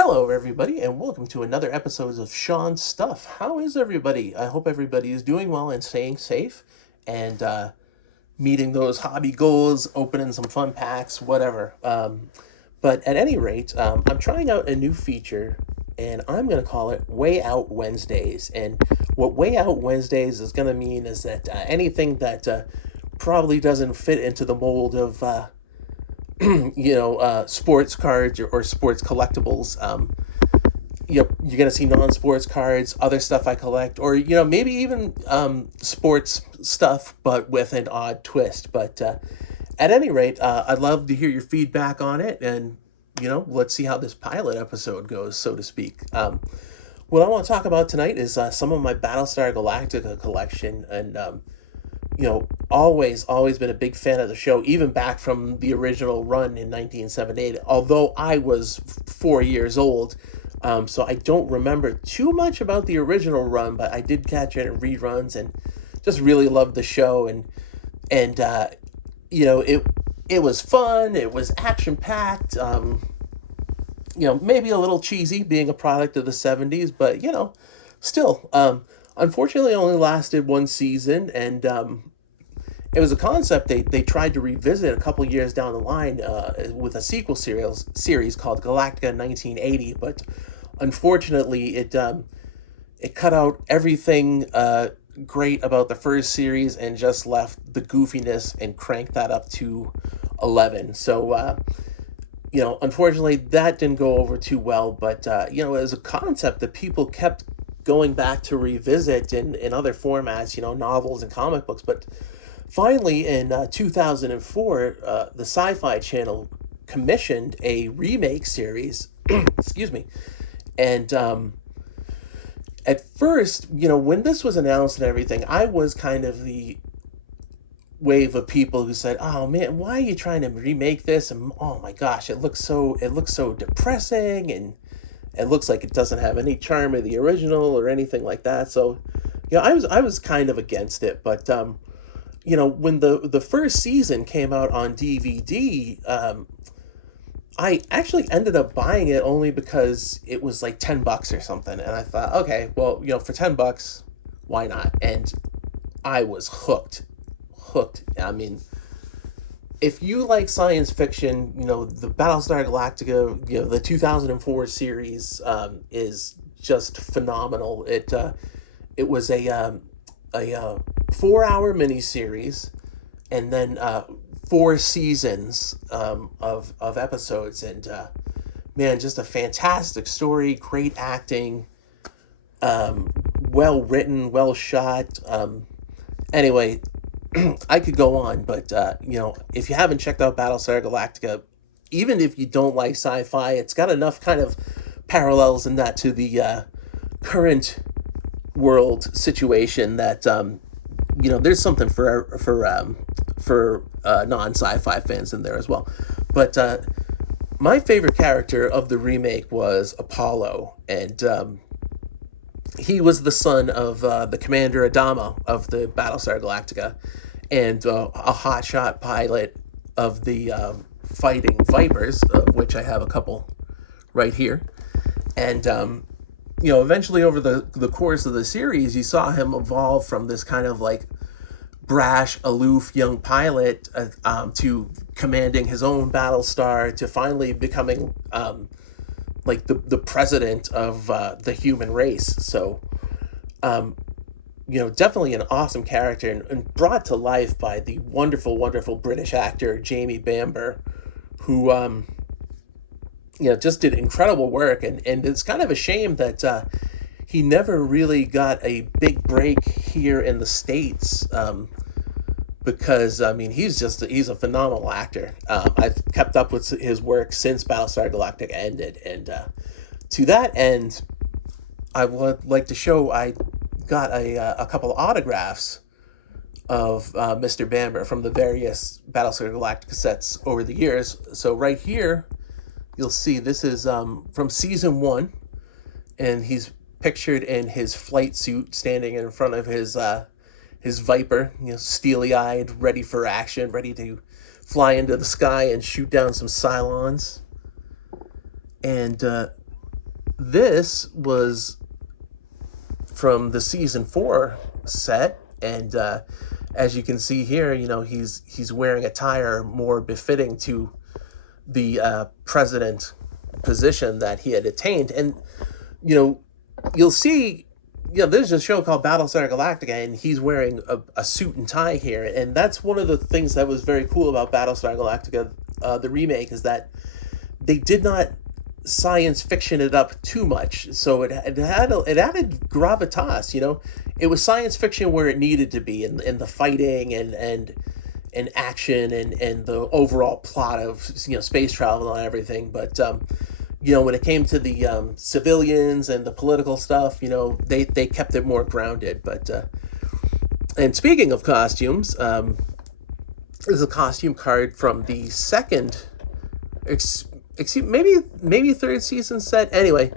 Hello, everybody, and welcome to another episode of Sean's Stuff. How is everybody? I hope everybody is doing well and staying safe and meeting those hobby goals, opening some fun packs, whatever. But at any rate, I'm trying out a new feature, and I'm going to call it Way Out Wednesdays. And what Way Out Wednesdays is going to mean is that anything that probably doesn't fit into the mold of sports cards or sports collectibles. You're gonna see non-sports cards, other stuff I collect, or maybe even sports stuff, but with an odd twist. But at any rate, I'd love to hear your feedback on it, and let's see how this pilot episode goes, so to speak. What I want to talk about tonight is some of my Battlestar Galactica collection, and always been a big fan of the show, even back from the original run in 1978. Although I was 4 years old, so I don't remember too much about the original run, but I did catch it in reruns and just really loved the show. And it was fun. It was action packed. Maybe a little cheesy, being a product of the '70s, but still. Unfortunately, only lasted one season, and it was a concept they tried to revisit a couple years down the line with a series called Galactica 1980, but unfortunately it cut out everything great about the first series and just left the goofiness and cranked that up to 11. So unfortunately that didn't go over too well, but it was a concept that people kept going back to revisit in other formats, novels and comic books. But finally, in 2004, the Sci-Fi Channel commissioned a remake series. Excuse me. And at first, when this was announced and everything, I was kind of the wave of people who said, "Oh man, why are you trying to remake this?" And oh my gosh, it looks so depressing, and it looks like it doesn't have any charm of the original or anything like that. So, I was kind of against it, but when the first season came out on DVD, I actually ended up buying it only because it was like $10 or something, and I thought, okay, well, for $10, why not? And I was hooked. I mean, if you like science fiction, the Battlestar Galactica, the 2004 series is just phenomenal. It was a 4-hour miniseries, and then 4 seasons of episodes, and man, just a fantastic story, great acting, well written, well shot. Anyway, I could go on, but if you haven't checked out Battlestar Galactica, even if you don't like sci-fi, it's got enough kind of parallels in that to the current world situation that there's something for non sci-fi fans in there as well. But my favorite character of the remake was Apollo, and he was the son of the commander Adama of the Battlestar Galactica, and a hotshot pilot of the fighting Vipers, of which I have a couple right here. And eventually over the course of the series, you saw him evolve from this kind of like brash, aloof young pilot to commanding his own Battlestar, to finally becoming like the president of the human race. So, definitely an awesome character, and brought to life by the wonderful, wonderful British actor Jamie Bamber, who just did incredible work. And it's kind of a shame that he never really got a big break here in the States, because I mean he's a phenomenal actor. I've kept up with his work since Battlestar Galactica ended, and to that end, I would like to show I got a couple autographs of Mr. Bamber from the various Battlestar Galactica sets over the years. So right here, you'll see this is from season 1, and he's pictured in his flight suit, standing in front of his Viper, steely-eyed, ready for action, ready to fly into the sky and shoot down some Cylons. And this was from the season 4 set, and as you can see here, he's wearing attire more befitting to the president position that he had attained. And you'll see, there's a show called Battlestar Galactica, and he's wearing a suit and tie here, and that's one of the things that was very cool about Battlestar Galactica, the remake, is that they did not science fiction it up too much, so it added gravitas. It was science fiction where it needed to be, in the fighting and action and the overall plot of space travel and everything. But when it came to the civilians and the political stuff, they kept it more grounded. But and speaking of costumes, this is a costume card from the second, maybe third season set. Anyway,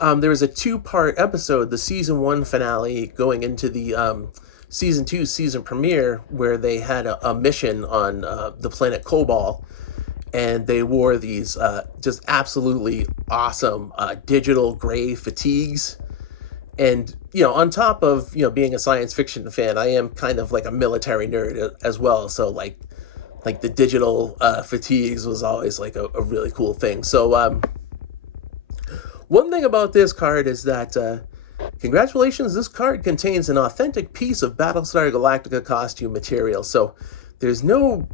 there was a 2-part episode, the season 1 finale, going into the season 2 season premiere, where they had a mission on the planet Kobol, and they wore these just absolutely awesome digital gray fatigues. And on top of being a science fiction fan, I am kind of like a military nerd as well. So like the digital fatigues was always like a really cool thing. So one thing about this card is that congratulations, this card contains an authentic piece of Battlestar Galactica costume material. So there's no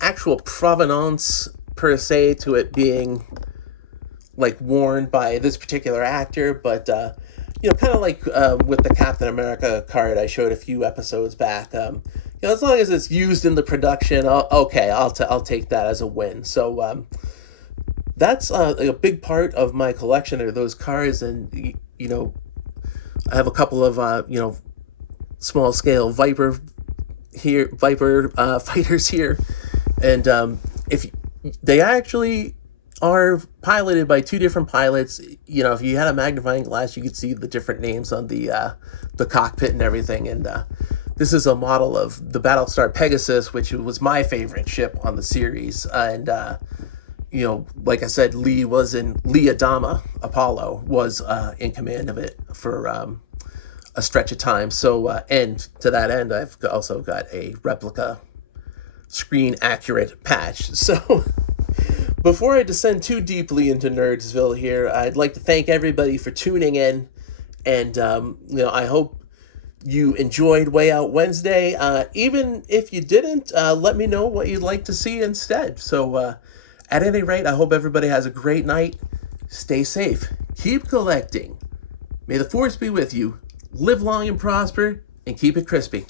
actual provenance per se to it being like worn by this particular actor, but kind of like with the Captain America card I showed a few episodes back. As long as it's used in the production, I'll take that as a win. So that's a big part of my collection are those cards, and I have a couple of small scale Viper fighters here, and if they actually are piloted by 2 different pilots. If you had a magnifying glass, you could see the different names on the cockpit and everything. And this is a model of the Battlestar Pegasus, which was my favorite ship on the series. And like I said, Lee Adama, Apollo, was in command of it for a stretch of time. So, and to that end, I've also got a replica screen accurate patch. So before I descend too deeply into Nerdsville here, I'd like to thank everybody for tuning in, and I hope you enjoyed Way Out Wednesday. Even if you didn't, let me know what you'd like to see instead. So at any rate, I hope everybody has a great night. Stay safe. Keep collecting. May the force be with you. Live long and prosper, and keep it crispy.